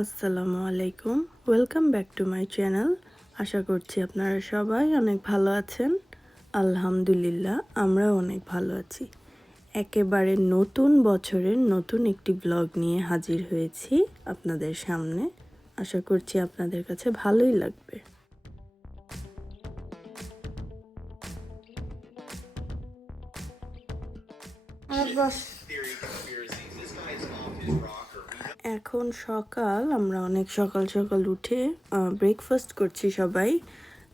আসসালামু আলাইকুম, welcome back to my channel. আশা করছি আপনারা সবাই অনেক ভালো আছেন। আলহামদুলিল্লাহ, আমরাও অনেক ভালো আছি। একেবারে নতুন বছরের নতুন একটি ব্লগ নিয়ে হাজির হয়েছি আপনাদের সামনে। আশা করছি আপনাদের কাছে ভালোই লাগবে। এখন সকাল, আমরা অনেক সকাল সকাল উঠে ব্রেকফাস্ট করছি সবাই।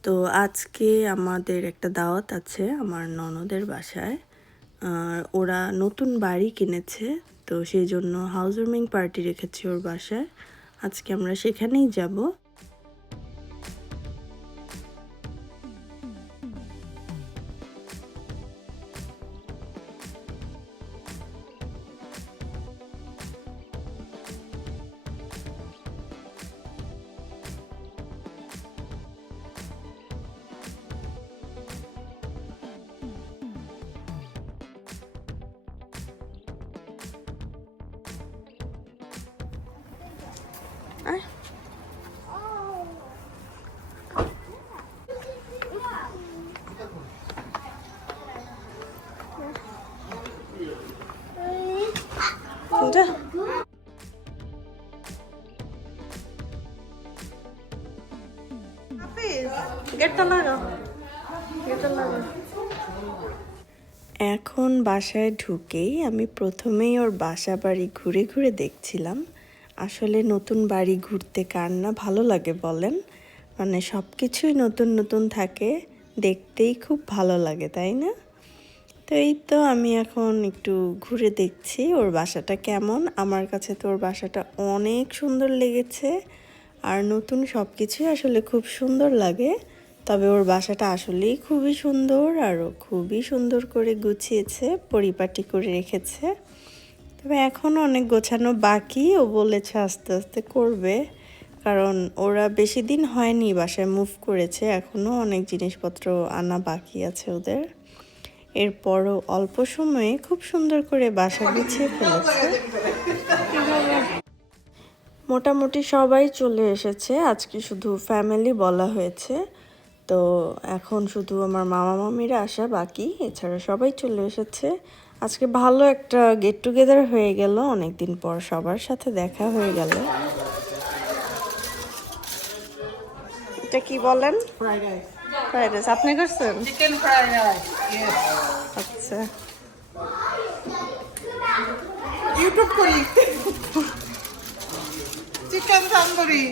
তো আজকে আমাদের একটা দাওয়াত আছে আমার ননদের বাসায়। ওরা নতুন বাড়ি কিনেছে, তো সেই জন্য হাউস ওয়ার্মিং পার্টি রেখেছে ওর বাসায়। আজকে আমরা সেখানেই যাব। এখন বাসায় ঢুকেই আমি প্রথমেই ওর বাসা বাড়ি ঘুরে ঘুরে দেখছিলাম। আসলে নতুন বাড়ি ঘুরতে কার না ভালো লাগে বলেন? মানে সব কিছুই নতুন নতুন থাকে, দেখতেই খুব ভালো লাগে, তাই না? তো এই তো আমি এখন একটু ঘুরে দেখছি ওর বাসাটা কেমন। আমার কাছে তো ওর বাসাটা অনেক সুন্দর লেগেছে, আর নতুন সব কিছুই আসলে খুব সুন্দর লাগে। তবে ওর বাসাটা আসলেই খুবই সুন্দর, আরও খুবই সুন্দর করে গুছিয়েছে, পরিপাটি করে রেখেছে। তবে এখনও অনেক গোছানো বাকি। ও বলেছে আস্তে আস্তে করবে, কারণ ওরা বেশি দিন হয়নি বাসায় মুভ করেছে, এখনও অনেক জিনিসপত্র আনা বাকি আছে ওদের। এরপরও অল্প সময়ে খুব সুন্দর করে বাসা গুছিয়ে ফেলেছে। মোটামুটি সবাই চলে এসেছে, আজকে শুধু ফ্যামিলি বলা হয়েছে। তো এখন শুধু আমার মামা মামিরা আসা বাকি, এছাড়া সবাই চলে এসেছে। আজকে ভালো একটা গেট টুগেদার হয়ে গেল, অনেকদিন পর সবার সাথে দেখা হয়ে গেল। এটা কি বলেন? Fried rice. আপনি করছেন? Chicken fried rice. আচ্ছা, ইউটিউব করি। চিকেন তন্দুরি।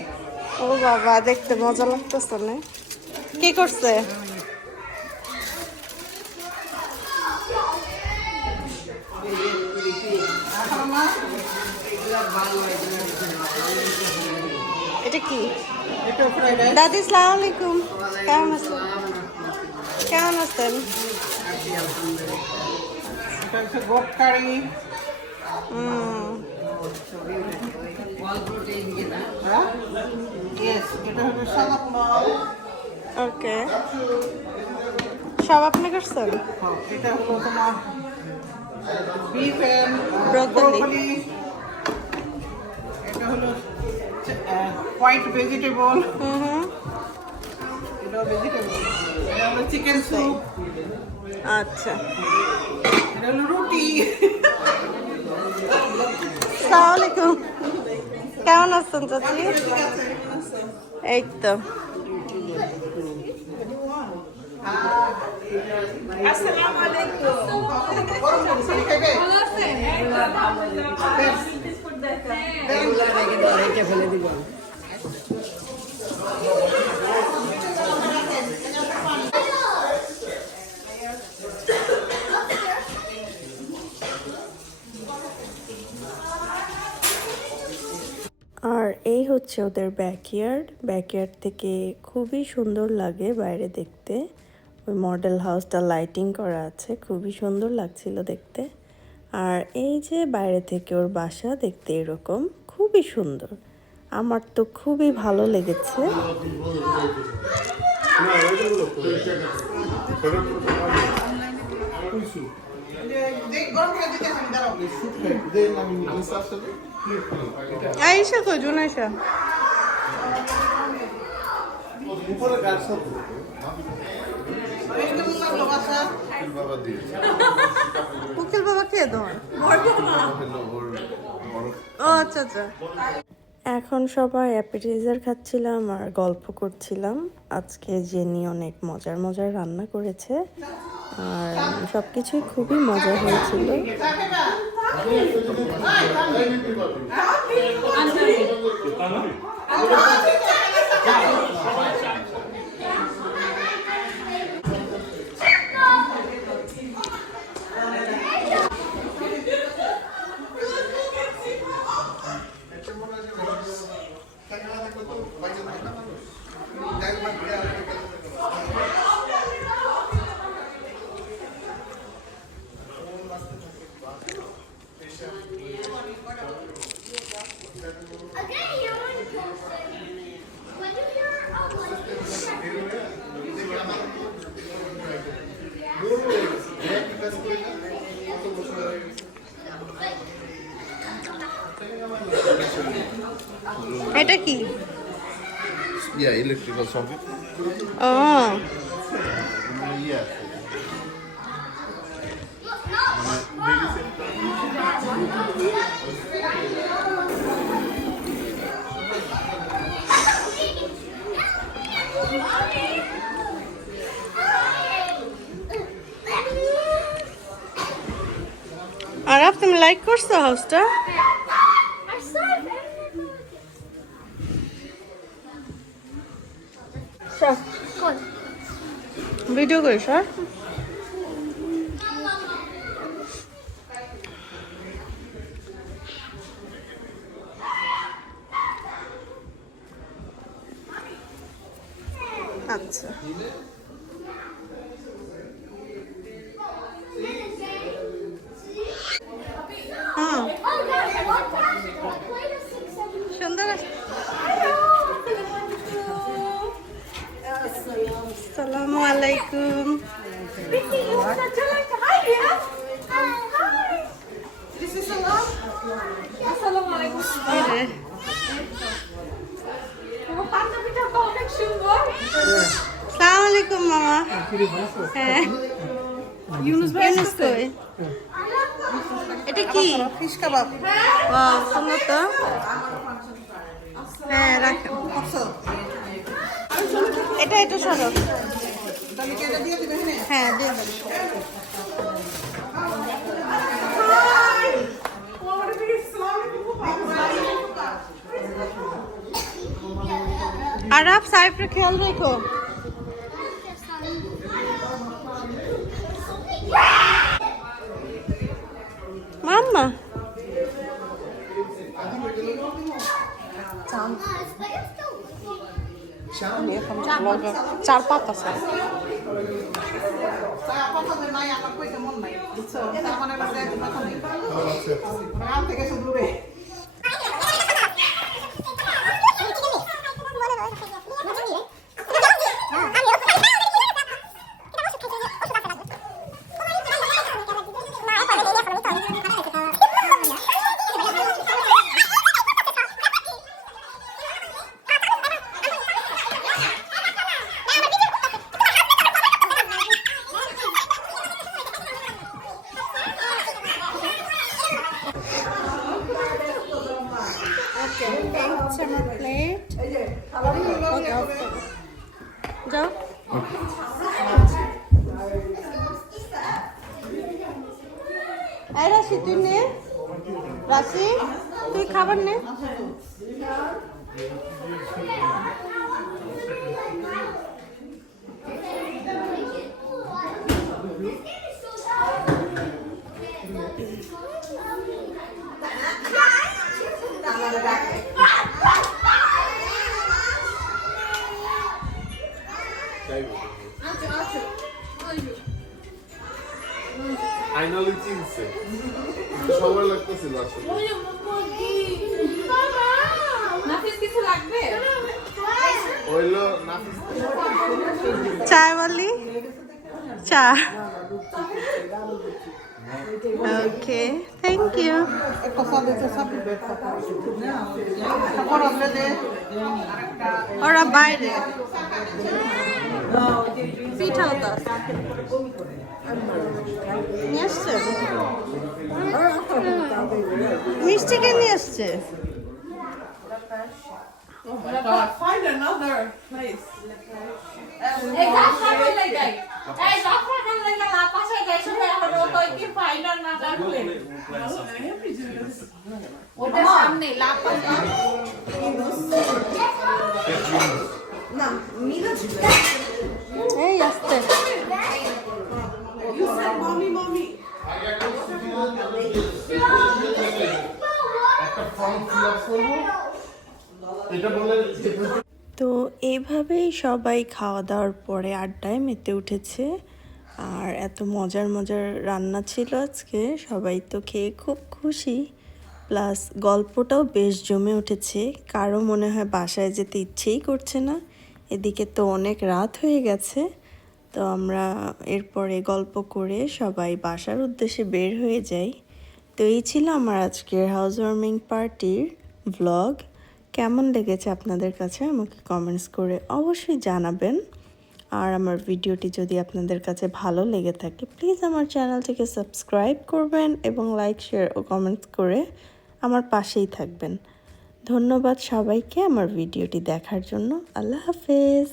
ও বাবা, দেখতে মজা লাগতেছে না? কি করছে? এটা কি? এটা ফ্রাইড রাইস। দাদি আসসালামু আলাইকুম, কেমন আছেন? কেমন আছেন? এটা হচ্ছে গোট কারি। ইয়েস, এটা হচ্ছে সাদা পোলাও। ওকে, সব আপনি করছেন? এটা হলো তোমার বিফ এন্ড Broccoli. ব্রোকলি। এটা হলো হোয়াইট ভেজিটেবল। এটা ভেজিটেবল। এটা হলো চিকেন স্যুপ। আচ্ছা, এটা হলো রুটি। আসসালামু আলাইকুম, কেমন আছেন চাচি? এই তো। আসসালামু আলাইকুম। ভালো আছেন? আর এই হচ্ছে ওদের ব্যাকইয়ার্ড। ব্যাকইয়ার্ড থেকে খুবই সুন্দর লাগে বাইরে দেখতে। ওই মডেল হাউসটা লাইটিং করা আছে, খুবই সুন্দর লাগছিল দেখতে। আর এই যে বাইরে থেকে ওর বাসা দেখতে এরকম খুবই সুন্দর, আমার তো খুবই ভালো লেগেছে। গরম করে দিতে আমি দাঁড়াও। আয়েশা কই জুনাইশা এই কেমন লাগলো বাসা? উকিল বাবা কে তোমার ও আচ্ছা আচ্ছা এখন সবাই অ্যাপিটাইজার খাচ্ছিলাম আর গল্প করছিলাম আজকে জেনি অনেক মজার মজার রান্না করেছে আর সবকিছুই খুবই মজা হয়েছিল এটা কি Yeah, electrical socket. ও Yeah. আরাফ তুমি লাইক করছো হাউসটা ভিডিও করিস আর আচ্ছা হুম সুন্দর আসসালামু আলাইকুম আসসালামু আলাইকুম মামা হ্যাঁ ইউনুস কই এটা কি ফিশ কাবাব। ওয়াও সুন্দর তো হ্যাঁ রাখো এটা এটা সরো তাহলে কি এটা দিয়ে দিবেন? হ্যাঁ দিয়ে দেবো আর आप साइड पे ख्याल रखो मामा চার পাতা স্যার পছন্দ নাই, আমার কইতে মন নাই, বুঝছো? তার মানে হলো যে মাথা নেই। রাত থেকে শুধু ঘুরে। প্লেট যাও রাশি তুই নে রাশি তুই খাবার নে আইনালি চিনছে সময় লাগতেছিল আসলে নাফিস কিছু লাগবে হইলো নাফিস চায় বলি চা ওকে থ্যাংক ইউ একটা সাদেতে সাবি বেড পাতা তারপর আমরা দে ওরা বাইরে পিঠা হতো নিয়ে আসছে মিষ্টি কে নিয়ে আসছে find another place. এই জাফর বলে যাই এই জাফর বলে গেল পাশে গেছে এখন ও তো কি ফাইনাল না রাখলে ওটা সামনে লাপা এই আসতে You said mommy, mommy. একটা ফর্ম ফিল আপ করবো এটা বলে তো এইভাবেই সবাই খাওয়া দাওয়ার পরে আড্ডায় মেতে উঠেছে আর এত মজার মজার রান্না ছিল আজকে সবাই তো খেয়ে খুব খুশি প্লাস গল্পটাও বেশ জমে উঠেছে কারো মনে হয় বাসায় যেতে ইচ্ছেই করছে না এদিকে তো অনেক রাত হয়ে গেছে তো আমরা এরপরে গল্প করে সবাই বাসার উদ্দেশ্যে বের হয়ে যাই তো এই ছিল আমার আজকের হাউস ওয়ার্মিং পার্টির ভ্লগ কেমন লেগেছে আপনাদের কাছে আমাকে কমেন্টস করে অবশ্যই জানাবেন আর আমার ভিডিওটি যদি আপনাদের কাছে ভালো লেগে থাকে প্লিজ আমার চ্যানেলটিকে সাবস্ক্রাইব করবেন এবং লাইক শেয়ার ও কমেন্টস করে আমার পাশেই থাকবেন ধন্যবাদ সবাইকে আমার ভিডিওটি দেখার জন্য আল্লাহ হাফেজ